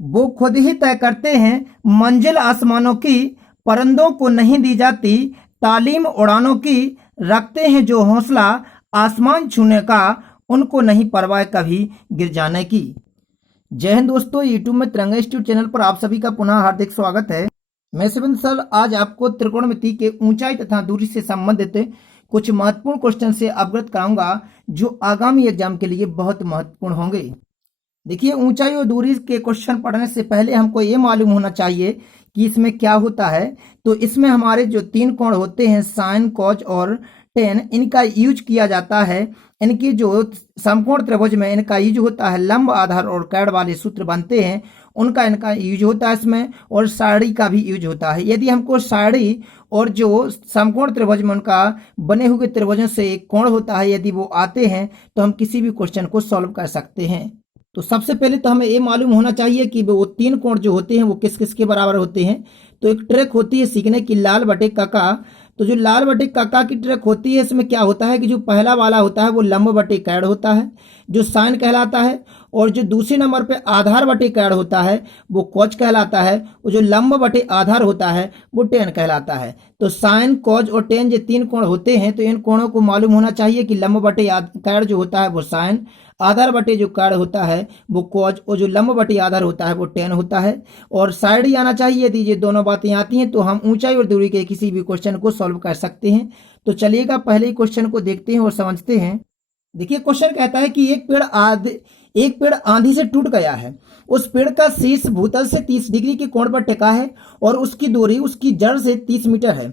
वो खुद ही तय करते हैं मंजिल आसमानों की, परिंदों को नहीं दी जाती तालीम उड़ानों की, रखते हैं जो हौसला आसमान छूने का, उनको नहीं परवाह कभी गिर जाने की। जय हिंद दोस्तों, यूट्यूब में तिरंगा इंस्टीट्यूट चैनल पर आप सभी का पुनः हार्दिक स्वागत है। मैं शिवेंद्र सर आज आपको त्रिकोणमिति के ऊंचाई तथा दूरी से संबंधित कुछ महत्वपूर्ण क्वेश्चन से अवगत कराऊंगा जो आगामी एग्जाम के लिए बहुत महत्वपूर्ण होंगे। देखिए, ऊंचाई और दूरी के क्वेश्चन पढ़ने से पहले हमको ये मालूम होना चाहिए कि इसमें क्या होता है। तो इसमें हमारे जो तीन कोण होते हैं साइन, कॉज और टेन, इनका यूज किया जाता है। इनकी जो समकोण त्रिभुज में इनका यूज होता है, लंब, आधार और कैड वाले सूत्र बनते हैं उनका इनका यूज होता है इसमें, और सारणी का भी यूज होता है। यदि हमको सारणी और जो समकोण त्रिभुज में उनका बने हुए त्रिभुजों से एक कोण होता है यदि वो आते हैं तो हम किसी भी क्वेश्चन को सॉल्व कर सकते हैं। तो सबसे पहले तो हमें ये मालूम होना चाहिए कि वो तीन कोण जो होते हैं वो किस किस के बराबर होते हैं। तो एक ट्रिक होती है सीखने की, लाल बटे काका। तो जो लाल बटे काका की ट्रिक होती है इसमें क्या होता है कि जो पहला वाला होता है वो लंब बटे कैड होता है जो साइन कहलाता है, और जो दूसरे नंबर पे आधार बटे कैड होता है वो कॉज कहलाता है, और जो लंब बटे आधार होता है वो टेन कहलाता है। तो साइन, कॉज और टेन ये तीन कोण होते हैं, तो इन कोणों को मालूम होना चाहिए कि लंब बटे कैड जो होता है वो साइन, आधार बटे जो कैड होता है वो कॉज, और जो लंब बटे आधार होता है वो टेन होता है। और साइड ही आना चाहिए। यदि ये दोनों बातें आती हैं तो हम ऊंचाई और दूरी के किसी भी क्वेश्चन को सॉल्व कर सकते हैं। तो चलिएगा पहले ही क्वेश्चन को देखते हैं और समझते हैं। देखिए, क्वेश्चन कहता है कि एक पेड़ आंधी से टूट गया है। उस पेड़ का शीर्ष भूतल से 30 डिग्री के कोण पर टिका है और उसकी दूरी उसकी जड़ से 30 मीटर है।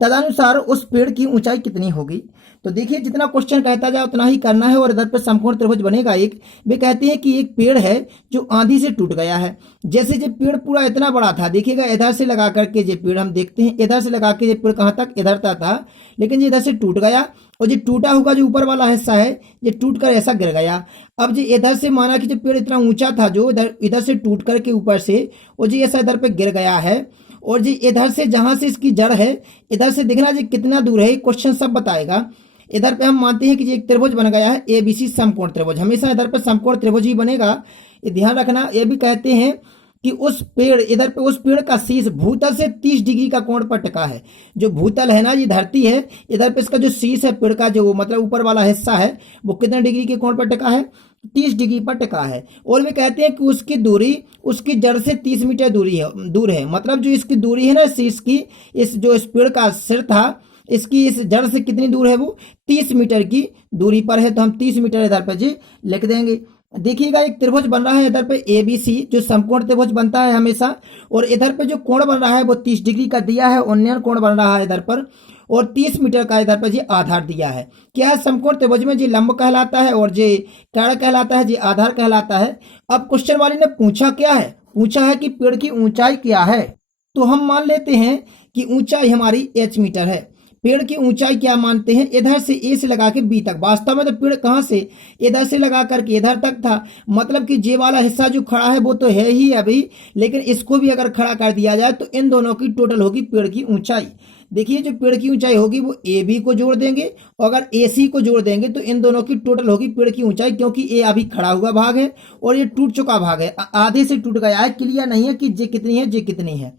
तदनुसार उस पेड़ की ऊंचाई कितनी होगी। तो देखिए, जितना क्वेश्चन कहता जाए उतना ही करना है और इधर पे समकोण त्रिभुज बनेगा एक। वे कहते हैं कि एक पेड़ है जो आंधी से टूट गया है। जैसे जो पेड़ पूरा इतना बड़ा था, देखिएगा इधर से लगा करके जो पेड़ हम देखते हैं, इधर से लगा के ये पेड़ कहाँ तक, इधर तक था, लेकिन ये इधर से टूट गया और जो टूटा हुआ जो ऊपर वाला हिस्सा है ये टूट कर ऐसा गिर गया। अब जो इधर से माना कि जो पेड़ इतना ऊंचा था जो इधर से टूट करके ऊपर से और जो ऐसा इधर पे गिर गया है, और जी इधर से जहां से इसकी जड़ है इधर से देखना जी कितना दूर है, क्वेश्चन सब बताएगा। इधर पे हम मानते हैं कि जी एक त्रिभुज बन गया है एबीसी समकोण त्रिभुज, हमेशा इधर पे समकोण त्रिभुज ही बनेगा, ये ध्यान रखना। ये भी कहते हैं कि उस पेड़ इधर पे उस पेड़ का शीर्ष भूतल से 30 डिग्री का कोण पर टिका है। जो भूतल है ना, ये धरती है, इधर पे इसका जो शीर्ष है पेड़ का जो मतलब ऊपर वाला हिस्सा है वो कितने डिग्री के कोण पर टिका है, 30 डिग्री पर टिका है। और वे कहते हैं कि उसकी दूरी उसकी जड़ से 30 मीटर दूर है। मतलब जो इसकी दूरी है ना शीर्ष की, इस जो इस पेड़ का सिर था इसकी इस जड़ से कितनी दूर है, वो 30 मीटर की दूरी पर है। तो हम 30 मीटर इधर पे जी लिख देंगे। देखिएगा एक त्रिभुज बन रहा है इधर पे एबीसी जो समकोण त्रिभुज बनता है हमेशा, और इधर पे जो कोण बन रहा है वो 30 डिग्री का दिया है, उन्नयन कोण बन रहा है इधर पर, और 30 मीटर का इधर पर जी आधार दिया है। क्या है, समकोण त्रिभुज में जी लंब कहलाता है और जी कैड कहलाता है, जी आधार कहलाता है। अब क्वेश्चन वाले ने पूछा क्या है, पूछा है कि पेड़ की ऊंचाई क्या है। तो हम मान लेते हैं कि ऊंचाई हमारी h मीटर है। पेड़ की ऊंचाई क्या मानते हैं, इधर से ए से लगा के बी तक। वास्तव में तो पेड़ कहां से, इधर से लगा करके इधर तक था, मतलब कि जे वाला हिस्सा जो खड़ा है वो तो है ही अभी, लेकिन इसको भी अगर खड़ा कर दिया जाए तो इन दोनों की टोटल होगी पेड़ की ऊंचाई। देखिए, जो पेड़ की ऊंचाई होगी वो ए बी को जोड़ देंगे और अगर ए सी को जोड़ देंगे तो इन दोनों की टोटल होगी पेड़ की ऊंचाई, क्योंकि ए अभी खड़ा हुआ भाग है और ये टूट चुका भाग है, आधे से टूट गया है। क्लियर नहीं है कि जे कितनी है जे कितनी है।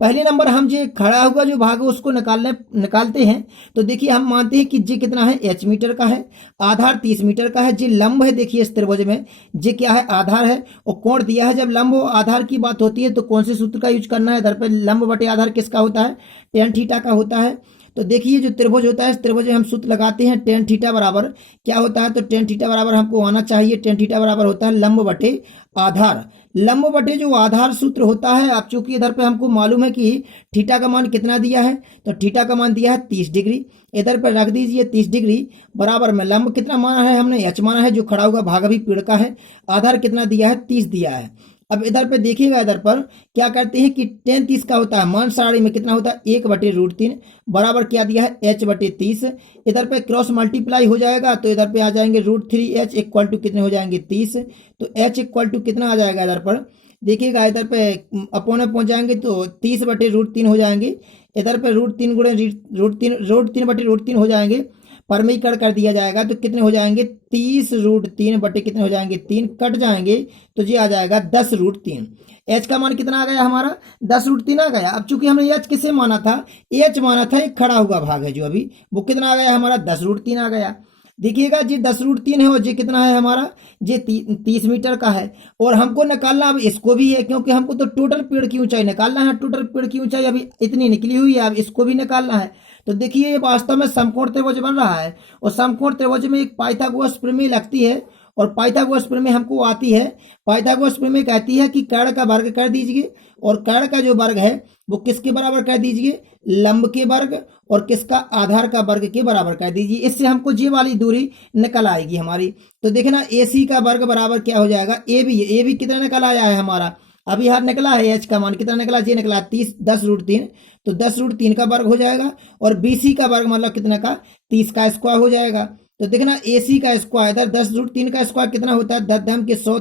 पहले नंबर हम जो खड़ा हुआ जो भाग है उसको निकालते हैं। तो देखिए, हम मानते हैं कि जी कितना है, h मीटर का है, आधार 30 मीटर का है, जी लंब है। देखिए इस त्रिभुज में जी क्या है, आधार है, और कोण दिया है। जब लंब और आधार की बात होती है तो कौन से सूत्र का यूज करना है, इधर पे लंब बटे आधार किसका होता है, टेन थीटा का होता है। तो देखिए जो त्रिभुज होता है इस त्रिभुज में हम सूत्र लगाते हैं, टेन थीटा बराबर क्या होता है, तो टेन थीटा बराबर हमको आना चाहिए, टेन थीटा बराबर होता है लंब बटे आधार। लंब बटे जो आधार सूत्र होता है, अब चूंकि इधर पे हमको मालूम है कि थीटा का मान कितना दिया है, तो थीटा का मान दिया है 30 डिग्री, इधर पर रख दीजिए 30 डिग्री बराबर में लंब कितना माना है हमने, h माना है, जो खड़ा हुआ भाग अभी पेड़ का है, आधार कितना दिया है 30 दिया है। अब इधर पे देखिएगा, इधर पर क्या करते हैं कि टेन 30 का होता है, मान सारणी में कितना होता है 1/√3 बराबर क्या दिया है h/30। इधर पे क्रॉस मल्टीप्लाई हो जाएगा तो इधर पे आ जाएंगे √3h इक्वल टू कितने हो जाएंगे 30। तो h इक्वल टू कितना आ जाएगा इधर पर, देखिएगा इधर पे अपोन में पहुंच जाएंगे तो 30/√3 हो जाएंगे। इधर पे √3 गुणे √3 √3/√3 हो जाएंगे। परमीकरण कर दिया जाएगा तो कितने हो जाएंगे 30√3 बटे कितने हो जाएंगे 3 कट जाएंगे तो ये आ जाएगा 10√3। एच का मान कितना आ गया हमारा 10√3 आ गया। अब चूंकि हमने एच किसे माना था, एच माना था एक खड़ा हुआ भाग है जो अभी वो कितना आ गया हमारा 10√3 आ गया। देखिएगा जी 10√3 है और ये कितना है हमारा ये 30 मीटर का है और हमको निकालना अब इसको भी है क्योंकि हमको तो टोटल पेड़ की ऊंचाई निकालना है। टोटल पेड़ की ऊंचाई अभी इतनी निकली हुई है, अब इसको भी निकालना है। तो देखिए ये वास्तव में समकोण त्रिभुज बन रहा है और समकोण त्रिभुज में एक पाइथागोरस प्रमेय लगती है और पाइथागोरस प्रमेय हमको आती है। पाइथागोरस प्रमेय कहती है कि कर्ण का वर्ग कर दीजिए और कर्ण का जो वर्ग है वो किसके बराबर कर दीजिए, लंब के वर्ग, और किसका आधार का वर्ग के बराबर कर दीजिए। इससे हमको ये वाली दूरी निकल आएगी हमारी। तो देखना AC का वर्ग बराबर क्या हो जाएगा ए बी कितना निकल आया है हमारा, अभी यहाँ निकला है एच का मान कितना निकला, ये निकला 10√3 तो 10√3 का वर्ग हो जाएगा और BC का वर्ग मतलब कितना का 30 का स्क्वायर हो जाएगा। तो देखना AC का स्क्वायर इधर 10√3 का स्क्वायर कितना होता है 10 के 100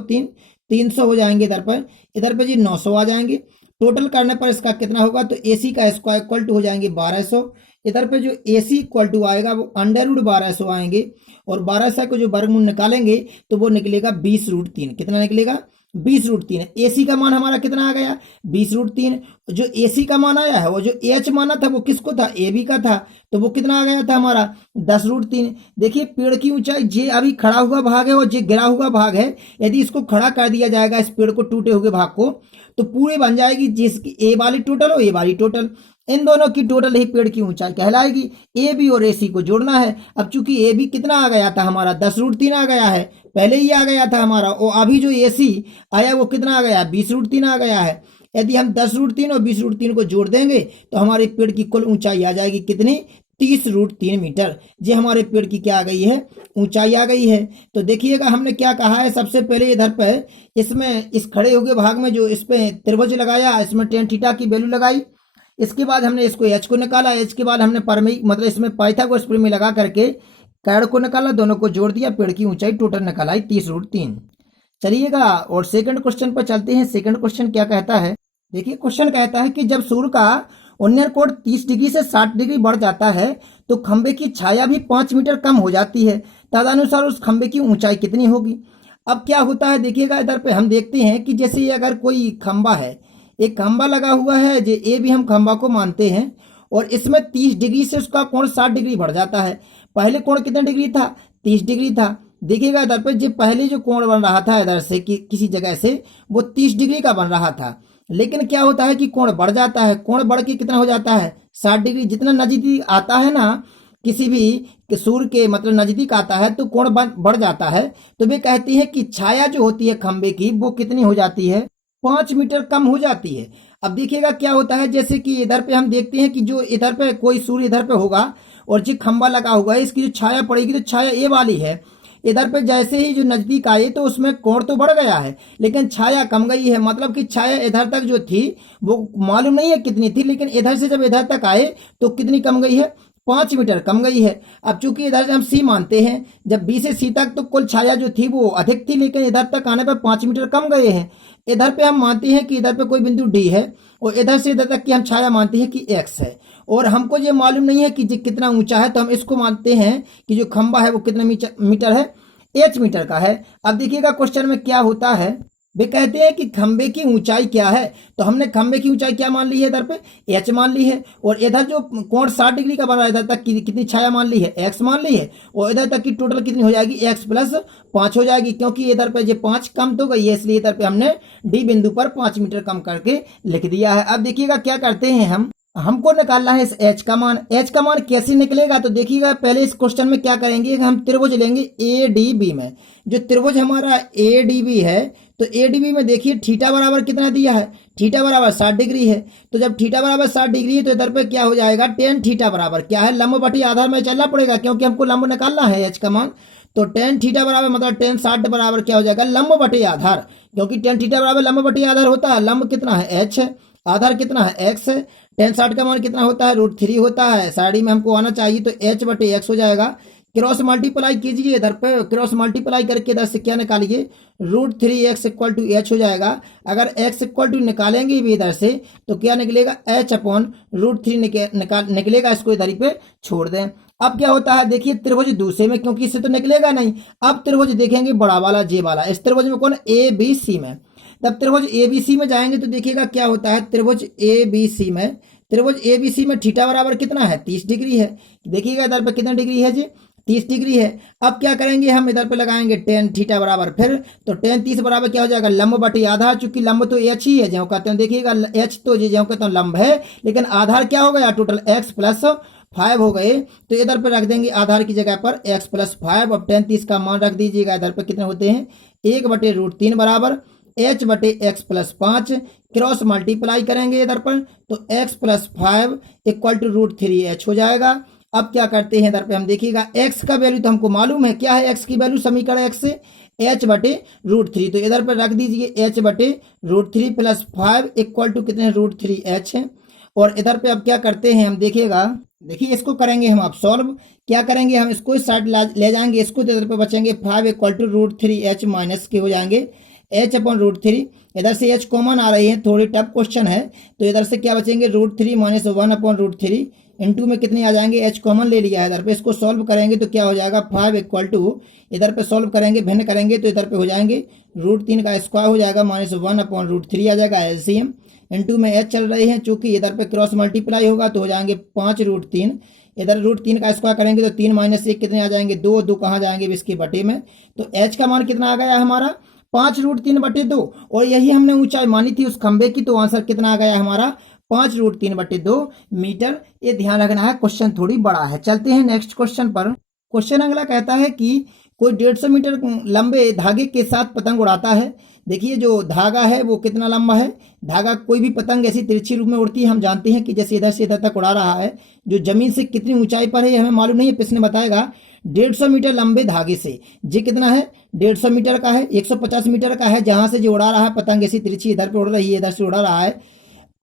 300 हो जाएंगे इधर पर जी 900 आ जाएंगे। टोटल करने पर इसका कितना होगा तो AC का स्क्वायर इक्वल टू हो जाएंगे 1200। इधर पे जो AC इक्वल टू आएगा वो √1200 आएंगे और 1200 को जो वर्गमूल निकालेंगे तो वो निकलेगा 20√3। कितना निकलेगा 20√3। AC का मान हमारा कितना आ गया 20√3। जो AC का मान आया है वो जो H माना था वो किसको था AB का था तो वो कितना आ गया था हमारा 10√3। देखिए पेड़ की ऊंचाई जे अभी खड़ा हुआ भाग है और जे गिरा हुआ भाग है, यदि इसको खड़ा कर दिया जाएगा इस पेड़ को टूटे हुए भाग को तो पूरे बन जाएगी जिसकी ए वाली टोटल और ए वाली टोटल, इन दोनों की टोटल ही पेड़ की ऊंचाई कहलाएगी। ए बी और AC को जोड़ना है। अब चूंकि ए बी कितना आ गया था हमारा 10√3 आ गया है, पहले ही आ गया था हमारा, और अभी जो AC आया वो कितना आ गया 20√3 आ गया है। यदि हम 10√3 और 20√3 को जोड़ देंगे तो हमारे पेड़ की कुल ऊंचाई आ जाएगी कितनी 30√3 मीटर। ये हमारे पेड़ की क्या आ गई है ऊंचाई आ गई है। तो देखिएगा हमने क्या कहा है, सबसे पहले इधर पे इसमें इस खड़े हुए भाग में जो इस पे त्रिभुज लगाया, इसमें tan थीटा की वैल्यू लगाई, इसके बाद हमने इसको H को निकाला, H के बाद हमने परमेय मतलब इसमें पाइथागोरस प्रमेय लगा करके कर्ण को निकाला, दोनों को जोड़ दिया, पेड़ की ऊंचाई टोटल निकाल आई 30√3। चलिएगा और सेकंड क्वेश्चन पर चलते हैं। सेकंड क्वेश्चन क्या कहता है, देखिए क्वेश्चन कहता है कि जब सूर्य का उन्नयन कोण 30 डिग्री से 60 डिग्री बढ़ जाता है तो खंबे की छाया भी 5 मीटर कम हो जाती है, तदनुसार उस खंबे की ऊंचाई कितनी होगी। अब क्या होता है देखिएगा इधर पे हम देखते हैं कि जैसे ये अगर कोई खंबा है, एक खंबा लगा हुआ है, जो ए भी हम खंबा को मानते हैं और इसमें 30 डिग्री से उसका कोण 60 डिग्री बढ़ जाता है। पहले कोण कितना डिग्री था 30 डिग्री था। देखिएगा इधर पे जो पहले जो कोण बन रहा था इधर से किसी जगह से वो 30 डिग्री का बन रहा था, लेकिन क्या होता है कि कोण बढ़ जाता है, कोण बढ़ के कितना हो जाता है 60 डिग्री। जितना नजदीक आता है ना किसी भी सूर्य के मतलब नजदीक आता है तो कोण बढ़ जाता है। तो वे कहती है कि छाया जो होती है खंबे की वो कितनी हो जाती है 5 मीटर कम हो जाती है। अब देखिएगा क्या होता है, जैसे कि इधर पे हम देखते हैं कि जो इधर पे कोई सूर्य इधर पे होगा और जो खंबा लगा हुआ है इसकी जो छाया पड़ेगी तो छाया ए वाली है, इधर पे जैसे ही जो नजदीक आए तो उसमें कोण तो बढ़ गया है लेकिन छाया कम गई है। मतलब कि छाया इधर तक जो थी वो मालूम नहीं है कितनी थी, लेकिन इधर से जब इधर तक आए तो कितनी कम गई है 5 मीटर कम गई है। अब चूंकि इधर से हम C मानते हैं, जब B से C तक तो कुल छाया जो थी वो अधिक थी, लेकिन इधर तक आने पर 5 मीटर कम गए हैं। इधर पे हम मानते हैं कि इधर पे कोई बिंदु D है और इधर से इधर तक की हम छाया मानते हैं कि X है और हमको ये मालूम नहीं है कि ये कितना ऊंचा है, तो हम इसको मानते हैं कि जो खंबा है वो कितना मीटर है H मीटर का है। अब देखिएगा क्वेश्चन में क्या होता है, वे कहते हैं कि खंबे की ऊंचाई क्या है, तो हमने खंबे की ऊंचाई क्या मान ली है इधर पे H मान ली है और इधर जो कोण 60 डिग्री का बन रहा है इधर तक की कितनी छाया मान ली है X मान ली है और इधर तक की टोटल कितनी हो जाएगी X प्लस 5 हो जाएगी, क्योंकि इधर पे ये 5 कम तो गई है इसलिए इधर पे हमने D बिंदु पर 5 मीटर कम करके लिख दिया है। अब देखिएगा क्या करते हैं, हमको निकालना है इस H का मान। H का मान कैसे निकलेगा तो देखिएगा पहले इस क्वेश्चन में क्या करेंगे, हम त्रिभुज लेंगे ADB में। जो त्रिभुज हमारा ADB है तो ADB में देखिए थीटा बराबर कितना दिया है, थीटा बराबर 60 डिग्री है। तो जब थीटा बराबर 60 डिग्री है तो इधर पे क्या हो जाएगा tan थीटा बराबर क्या है लंब बटी आधार में चलना पड़ेगा क्योंकि हमको लंब निकालना है H का मान। तो tan थीटा बराबर मतलब tan 60 बराबर क्या हो जाएगा लंब बटे आधार, क्योंकि tan थीटा बराबर लंब बटे आधार होता है। लंब कितना है H है, आधार कितना है X है, tan 60 का मान कितना होता है √3 होता है, साइड में हमको आना चाहिए तो H बटे X हो जाएगा। क्रॉस मल्टीप्लाई कीजिए, इधर पे क्रॉस मल्टीप्लाई करके इधर से क्या निकालिए √3x इक्वल टू H हो जाएगा। अगर x इक्वल टू निकालेंगे भी इधर से तो क्या निकलेगा H अपॉन √3 निकलेगा, इसको इधर पे छोड़ दें। अब क्या होता है, देखिए त्रिभुज दूसरे में, क्योंकि इससे तो निकलेगा नहीं। अब त्रिभुज देखेंगे बड़ा वाला जे वाला, इस त्रिभुज में कौन, ए बी सी में। तब त्रिभुज ए बी सी में जाएंगे तो देखिएगा क्या होता है, त्रिभुज ए बी सी में, त्रिभुज ए बी सी में थीटा बराबर कितना है, 30 डिग्री है। देखिएगा इधर पे कितना डिग्री है जी, 30 डिग्री है। अब क्या करेंगे, हम इधर पे लगाएंगे टेन थीटा बराबर, फिर तो टेन 30 बराबर क्या हो जाएगा, लंब बटे आधार, चूंकि लंब तो एच ही है, जो कहते हैं देखिएगा एच तो जो कहते हैं लंब है, लेकिन आधार क्या हो गया, टोटल एक्स प्लस 5 हो गए। तो इधर पे रख देंगे आधार की जगह पर x प्लस 5। अब टेन 30 का मान रख दीजिएगा, इधर पे कितने होते हैं, 1/√3 बराबर h बटे एक्स प्लस 5, क्रॉस मल्टीप्लाई करेंगे इधर पर, तो x plus 5 equal to √3h हो जाएगा। अब क्या करते हैं, इधर पे हम देखिएगा x का वैल्यू तो हमको मालूम है, क्या है x की वैल्यू, समीकरण x से h बटे √3, तो इधर पर रख दीजिए h बटे √3 प्लस 5 इक्वल टू कितने, √3h है। और इधर पे अब क्या करते हैं हम देखिएगा, देखिए इसको करेंगे हम आप सॉल्व, क्या करेंगे हम इसको इस साइड ले जाएंगे, इसको तो इधर पे बचेंगे 5 इक्वल टू √3h माइनस के हो जाएंगे h अपॉन √3। इधर से h कॉमन आ रही है, थोड़ी टफ क्वेश्चन है, तो इधर से क्या बचेंगे, √3 माइनस 1 अपॉन √3 इंटू में कितने आ जाएंगे, h कॉमन ले लिया है इधर पे, इसको सॉल्व करेंगे तो क्या हो जाएगा, 5 इक्वल टू, इधर पे सॉल्व करेंगे भिन्न करेंगे तो इधर पे हो जाएंगे √3 का स्क्वायर हो जाएगा माइनस 1 अपॉन √3 आ जाएगा एलसीएम, इंटू में h चल रहे हैं, चूंकि इधर पे क्रॉस मल्टीप्लाई होगा तो हो जाएंगे 5√3, इधर √3 का स्क्वायर करेंगे तो 3 माइनस 1 कितने आ जाएंगे, 2, 2 कहाँ जाएंगे इसके बटे में, तो h का मान कितना आ गया हमारा, 5√3/2, और यही हमने ऊंचाई मानी थी उस खंबे की, तो आंसर कितना आ गया हमारा, 5√3/2 मीटर। ये ध्यान रखना है, क्वेश्चन थोड़ी बड़ा है। चलते हैं नेक्स्ट क्वेश्चन पर। क्वेश्चन अगला कहता है कि कोई 150 मीटर लंबे धागे के साथ पतंग उड़ाता है। देखिए जो धागा है वो कितना लंबा है, धागा कोई भी पतंग ऐसी तिरछी रूप में उड़ती है, हम जानते हैं कि जैसे इधर से इधर तक उड़ा रहा है, जो जमीन से कितनी ऊंचाई पर है हमें मालूम नहीं है, प्रश्न बताएगा। 150 मीटर लंबे धागे से, जी कितना है, 150 मीटर का है, 150 मीटर का है, जहां से जो उड़ा रहा है पतंग ऐसी तिरछी इधर पे उड़ रही है, इधर से उड़ा रहा है।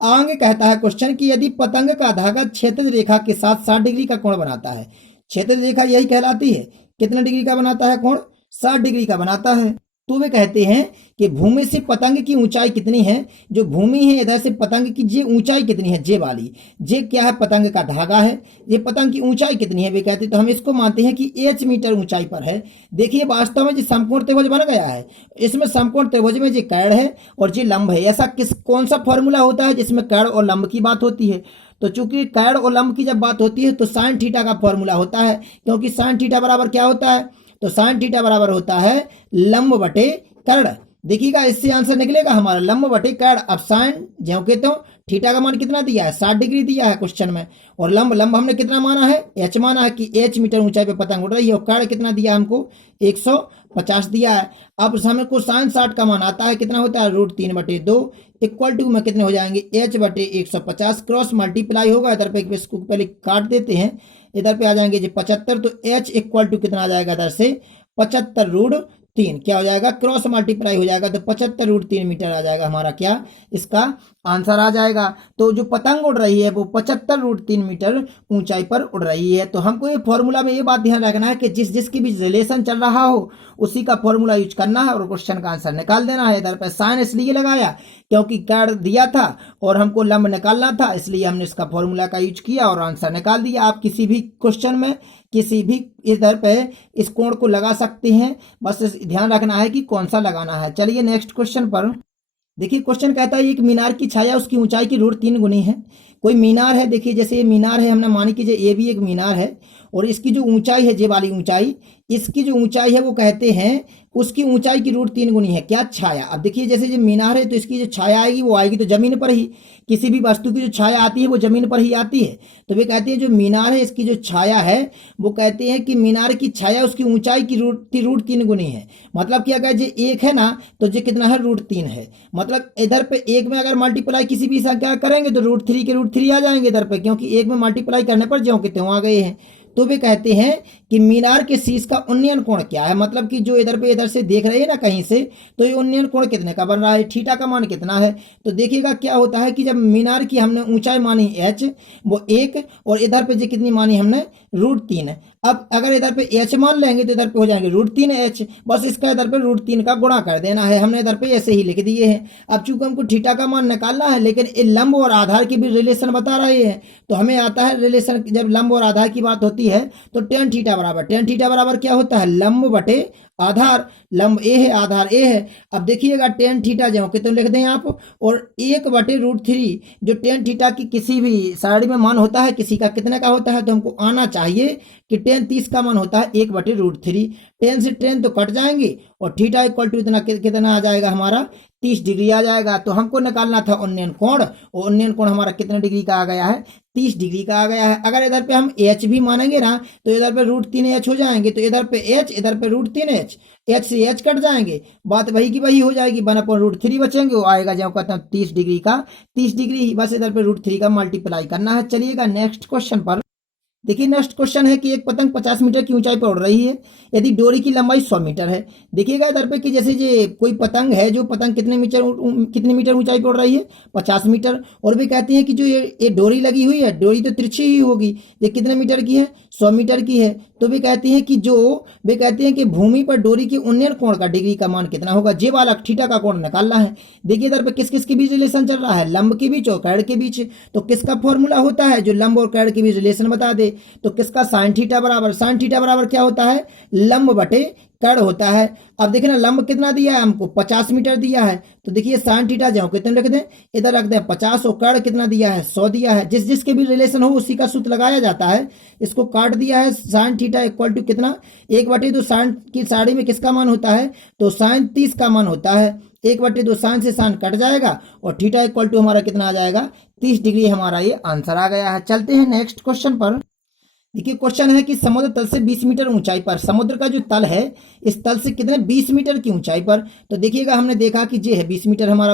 आगे कहता है क्वेश्चन कि यदि पतंग का धागा क्षैतिज रेखा के साथ 60 डिग्री का कोण बनाता है, क्षैतिज रेखा यही कहलाती है, कितने डिग्री का बनाता है कोण, 60 डिग्री का बनाता है, तो वे कहते हैं कि भूमि से पतंग की ऊंचाई कितनी है, जो भूमि है इधर से पतंग की जे ऊंचाई कितनी है, जे वाली, जे क्या है, पतंग का धागा है, ये पतंग की ऊंचाई कितनी है वे कहते हैं, तो हम इसको मानते हैं कि h मीटर ऊंचाई पर है। देखिए वास्तव में जो समकोण त्रिभुज बन गया है, इसमें समकोण त्रिभुज में जो कैड़ है और जो लंब है, ऐसा कौन सा फॉर्मूला होता है जिसमें कैड़ और लंब की बात होती है, तो चूंकि कैड़ और लंब की जब बात होती है तो साइन थीटा का फॉर्मूला होता है, क्योंकि साइन थीटा बराबर क्या होता है, तो साइन थीटा बराबर होता है लंब बटे कर्ण। देखिएगा इससे आंसर निकलेगा हमारा लंब बटे कर्ण। अब साइन जो कहते हो थीटा का मान कितना दिया है, 60 डिग्री दिया है क्वेश्चन में, और लंब हमने कितना माना है, h माना है कि h मीटर ऊंचाई पे पतंग उड़ रही है, और कर्ण कितना दिया हमको, 150 दिया है। अब हमको साइन 60 का मान आता है, कितना होता है, √3/2 इक्वल टू में कितने हो जाएंगे, h बटे 150, क्रॉस मल्टीप्लाई होगा, इधर पे इसको पहले काट देते हैं, इधर पे आ जाएंगे जी 75, तो h इक्वल टू कितना आ जाएगा, इधर से 75√3 क्या हो जाएगा, क्रॉस मल्टीप्लाई हो जाएगा, तो 75√3 मीटर आ जाएगा हमारा क्या, इसका आंसर आ जाएगा। तो जो पतंग उड़ रही है वो 75√3 मीटर ऊंचाई पर उड़ रही है। तो हमको ये फॉर्मूला में ये बात ध्यान रखना है कि जिसकी भी रिलेशन चल रहा हो उसी का फॉर्मूला यूज करना है और क्वेश्चन का आंसर निकाल देना है। इधर पर साइन इसलिए लगाया क्योंकि कैड दिया था और हमको लंब निकालना था, इसलिए हमने इसका फॉर्मूला का यूज किया और आंसर निकाल दिया। आप किसी भी क्वेश्चन में किसी भी इधर पे इस कोण को लगा सकते हैं, बस ध्यान रखना है कि कौन सा लगाना है। चलिए नेक्स्ट क्वेश्चन पर देखिए। क्वेश्चन कहता है एक मीनार की छाया उसकी ऊंचाई की √3 गुनी है। कोई मीनार है, देखिए जैसे ये मीनार है, हमने मानी कि ये भी एक मीनार है और इसकी जो ऊंचाई है, जे वाली ऊंचाई, इसकी जो ऊंचाई है वो कहते हैं उसकी ऊंचाई की √3 गुनी है क्या, छाया। अब देखिए जैसे जो मीनार है तो इसकी जो छाया आएगी वो आएगी तो जमीन पर ही, किसी भी वस्तु की जो छाया आती है वो जमीन पर ही आती है। तो वे कहते हैं जो मीनार है इसकी जो छाया है वो कहते हैं कि मीनार की छाया उसकी ऊंचाई की √3 गुनी है। मतलब कि अगर जो एक है ना तो जो कितना है, √3 है। मतलब इधर पे एक में अगर मल्टीप्लाई किसी भी संख्या करेंगे तो √3 के √3 आ जाएंगे इधर पे, क्योंकि एक में मल्टीप्लाई करने पर ज्यों के त्यों आ गए हैं। तो वे कहते हैं कि मीनार के शीर्ष का उन्नयन कोण क्या है, मतलब कि जो इधर से देख रहे हैं ना कहीं से, तो ये उन्नयन कोण कितने का बन रहा है, थीटा का मान कितना है। तो देखिएगा क्या होता है कि जब मीनार की हमने ऊंचाई मानी h वो 1 और इधर पे जो कितनी मानी हमने √3। अब अगर इधर पे एच मान लेंगे तो इधर पे हो जाएंगे √3h, बस इसका इधर पे √3 का गुणा कर देना है, हमने इधर पे ऐसे ही लिख दिए हैं। अब चूंकि हमको थीटा का मान निकालना है, लेकिन ये लंब और आधार की भी रिलेशन बता रहे हैं, तो हमें आता है रिलेशन, जब लंब और आधार की बात होती है तो tan थीटा बराबर क्या होता है, लंब बटे आधार। लंब ए है, आधार ए है। अब देखिएगा tan थीटा जो कितने लिख दें आप, और 1/√3, जो tan थीटा की किसी भी साइड में मान होता है, किसी का कितने का होता है, तो हमको आना चाहिए कि tan 30 का मान होता है 1/√3। tan से tan तो कट जाएंगे और थीटा इक्वल टू इतना कितना आ जाएगा हमारा, 30 डिग्री आ जाएगा। तो हमको निकालना था उन्नयन कोण, और उन्नयन कोण हमारा कितने डिग्री का आ गया है, 30 डिग्री का आ गया है। अगर इधर पे हम एच भी मानेंगे ना, तो इधर पे √3h हो जाएंगे, तो इधर पे एच, इधर पे √3h, एच से एच कट जाएंगे, बात वही की वही हो जाएगी, 1/√3 बचेंगे, वो आएगा जो कहता हूँ 30 डिग्री का, 30 डिग्री बस इधर पे √3 का मल्टीप्लाई करना है। चलिएगा नेक्स्ट क्वेश्चन पर। देखिए नेक्स्ट क्वेश्चन है कि एक पतंग 50 मीटर की ऊंचाई पर उड़ रही है, यदि डोरी की लंबाई 100 मीटर है। देखिएगा इधर पे कि जैसे ये कोई पतंग है, जो पतंग कितने मीटर ऊंचाई पर उड़ रही है, 50 मीटर। और भी कहते हैं कि जो ये डोरी लगी हुई है, डोरी तो तिरछी ही होगी, ये कितने मीटर की है, 100 मीटर की है। तो वे कहते हैं कि वे कहते हैं कि भूमि पर डोरी के उन्नयन कोण का डिग्री का मान कितना होगा, जे वाला थीटा का कोण निकालना है। देखिए इधर पे किस किस के बीच रिलेशन चल रहा है, लंब के बीच और कैड के बीच। तो किसका फॉर्मूला होता है, जो लंब और कैड के बीच रिलेशन बता दे, तो किसका साइन थीटा बराबर क्या होता है, लंब बटे कैड होता है। अब देखना लंब कितना दिया है हमको, 50 मीटर दिया है, तो देखिए साइन थीटा जो कितने लिख दें, इधर रख दें 50, और कैड कितना दिया है, 100 दिया है। जिस जिसके भी रिलेशन हो उसी का सूत्र लगाया जाता है। इसको काट दिया है, साइन थीटा इक्वल टू कितना, 1/2 साइन की साड़ी में किसका मान होता है, तो साइन 30 का मान होता है। 1/2 साइन से साइन कट जाएगा, और थीटा इक्वल टू हमारा कितना आ जाएगा, 30 डिग्री हमारा ये आंसर आ गया है। चलते हैं नेक्स्ट क्वेश्चन पर। देखिए क्वेश्चन है कि समुद्र तल से 20 मीटर ऊंचाई पर, समुद्र का जो तल है, इस तल से कितने 20 मीटर की ऊंचाई पर। तो देखिएगा हमने देखा कि ये है 20 मीटर हमारा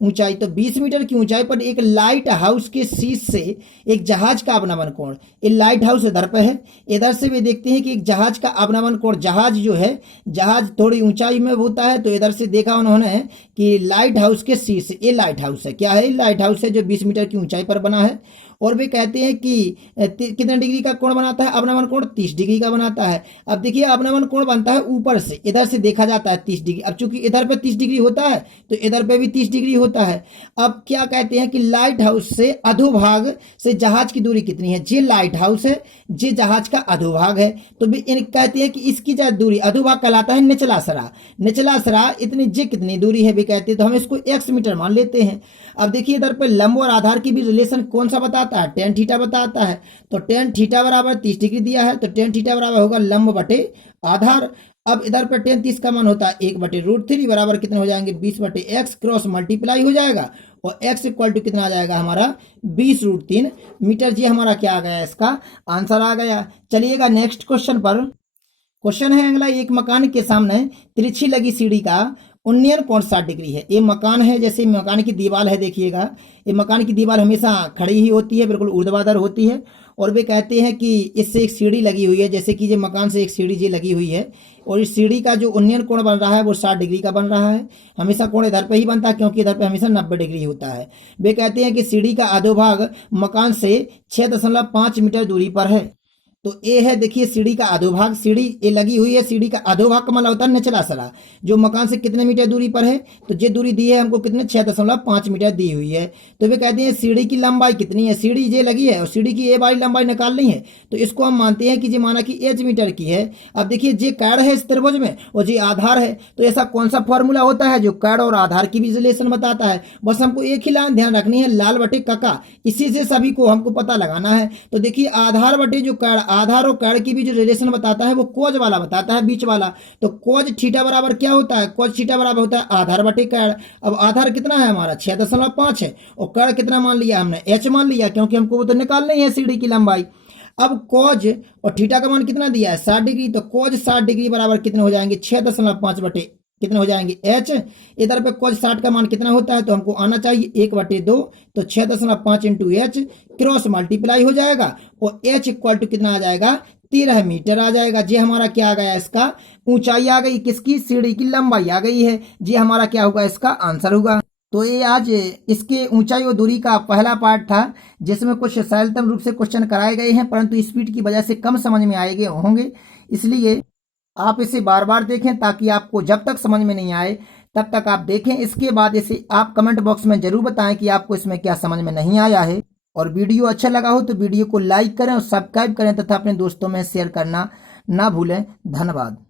ऊंचाई, तो 20 मीटर की ऊंचाई पर एक लाइट हाउस के शीश से एक जहाज का अवनमन कोण, ये लाइट हाउस इधर पे है, इधर से भी देखते हैं कि एक जहाज का अवनमन कोण, जहाज जो है, जहाज थोड़ी ऊंचाई में होता है, तो इधर से देखा उन्होंने कि लाइट हाउस के शीश, ये लाइट हाउस है, क्या है, लाइट हाउस है जो 20 मीटर की ऊंचाई पर बना है। और वे कहते हैं कि कितने डिग्री का कोण बनाता है, अवनमन कोण 30 डिग्री का बनाता है। अब देखिए अवनमन कोण बनता है ऊपर से, इधर से देखा जाता है 30 डिग्री। अब चूंकि इधर पे 30 डिग्री होता है, तो इधर पे भी 30 डिग्री होता है। अब क्या कहते हैं कि लाइट हाउस से अधोभाग से जहाज की दूरी कितनी है, जे लाइट हाउस है, जे जहाज का अधोभाग है। तो कहते हैं कि इसकी जो दूरी, अधोभाग कहलाता है निचला सरा, निचला सरा इतनी, जे कितनी दूरी है वे कहते हैं, तो हम इसको x मीटर मान लेते हैं। अब देखिए इधर पे लंब और आधार की भी रिलेशन कौन सा बताता है, tan थीटा बताता है। तो tan थीटा बराबर 30 डिग्री दिया है, तो tan थीटा बराबर होगा लंब बटे आधार। अब इधर पर tan 30 का मान होता है 1/√3 बराबर कितने हो जाएंगे, 20/x, क्रॉस मल्टीप्लाई हो जाएगा, और x इक्वल टू कितना आ जाएगा हमारा 20√3 मीटर। जी हमारा क्या आ गया, इसका आंसर आ गया। चलिएगा नेक्स्ट क्वेश्चन पर। क्वेश्चन है अगला, एक मकान के सामने तिरछी लगी सीढ़ी का उन्नयन कोण 60 डिग्री है। ये मकान है, जैसे मकान की दीवार है, देखिएगा ये मकान की दीवार हमेशा खड़ी ही होती है, बिल्कुल ऊर्ध्वाधर होती है। और वे कहते हैं कि इससे एक सीढ़ी लगी हुई है, जैसे कि ये मकान से एक सीढ़ी जी लगी हुई है, और इस सीढ़ी का जो उन्नयन कोण बन रहा है वो 60 डिग्री का बन रहा है। हमेशा कोण इधर पे ही बनता है, क्योंकि इधर पे हमेशा 90 डिग्री होता है। वे कहते हैं कि सीढ़ी का अधोभाग मकान से 6.5 मीटर दूरी पर है। तो ये है, देखिए सीढ़ी का अधोभाग, सीढ़ी ये लगी हुई है, सीढ़ी का अधोभाग का मतलब होता है निचला सरा, जो मकान से कितने मीटर दूरी पर है, तो ये दूरी दी है हमको कितने, 6.5 मीटर दी हुई है। तो वे कहते हैं सीढ़ी की लंबाई कितनी है, सीढ़ी ये लगी है और सीढ़ी की ये वाली लंबाई निकालनी है, तो इसको हम मानते हैं कि ये माना कि h मीटर की है। अब देखिए जे कैड है इस त्रिभुज में और ये आधार है, तो ऐसा कौन सा फॉर्मूला होता है जो कैड और आधार की भी रिलेशन बताता है। बस हमको एक ही लाइन ध्यान रखनी है, लाल बटे कका, इसी से सभी को हमको पता लगाना है। तो देखिए आधार बटे जो कैड, आधार और कैड की भी जो रिलेशन बताता है वो कोज वाला बताता है, बीच वाला। तो कोज थीटा बराबर क्या होता है, कोज थीटा बराबर होता है आधार बटे कैड। अब आधार कितना है हमारा 6.5 है, और कैड कितना मान लिया हमने, h मान लिया, क्योंकि हमको वो तो निकालनी है सीढ़ी की लंबाई। अब कोज और थीटा का मान कितना दिया है 60 डिग्री, तो कोज 60 डिग्री बराबर कितने हो जाएंगे 6.5 बटे कितने हो जाएंगे h। इधर पे कोज 60 का मान कितना होता है, तो हमको आना चाहिए 1/2, तो 6.5 इंटू h, क्रॉस मल्टीप्लाई हो जाएगा, और h इक्वल टू कितना आ जाएगा 13 मीटर आ जाएगा। जी हमारा क्या आ गया, इसका ऊंचाई आ गई, किसकी, सीढ़ी की लंबाई आ गई है। जी हमारा क्या होगा, इसका आंसर होगा। तो ये आज इसके ऊंचाई और दूरी का पहला पार्ट था, जिसमें कुछ सरलतम रूप से क्वेश्चन कराए गए हैं, परंतु स्पीड की वजह से कम समझ में आएंगे होंगे। इसलिए आप इसे बार बार देखें, ताकि आपको जब तक समझ में नहीं आए तब तक आप देखें। इसके बाद इसे आप कमेंट बॉक्स में जरूर बताएं कि आपको इसमें क्या समझ में नहीं आया है। और वीडियो अच्छा लगा हो तो वीडियो को लाइक करें और सब्सक्राइब करें तथा अपने दोस्तों में शेयर करना ना भूलें। धन्यवाद।